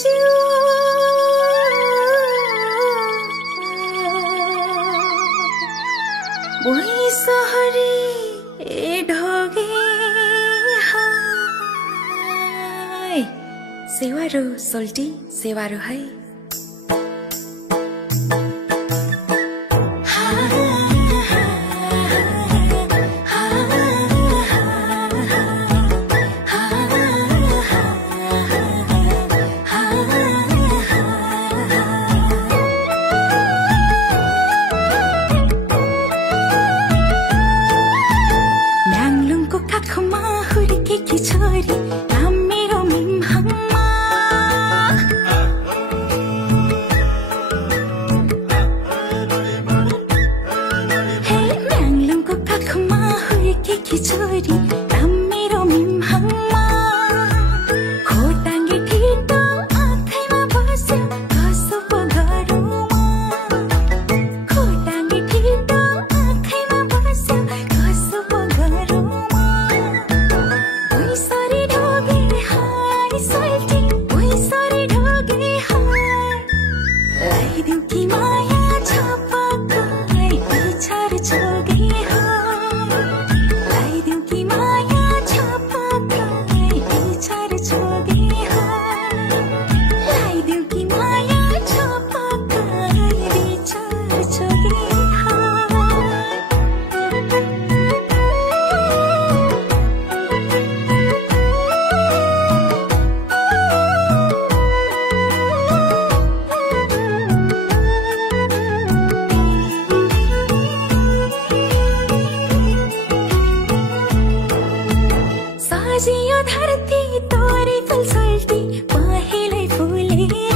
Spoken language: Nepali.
जियो वही सहरी ए ढोगे हाय सेवारो सोल्टी सेवारो है छोरी मेरो मिमहम्मा हे म्याङलुङको काखमा हुर्केकी छोरी मेरो मिमहम्मा खोटाङ्गे ठिटो आँखैमा बस्यो कसो पो गरौँ खोटाङ्गे ठिटो आँखैमा बस्यो कसो पो गरौँ जियो धरती तोरी फुलसल्टी पहेँलै फुले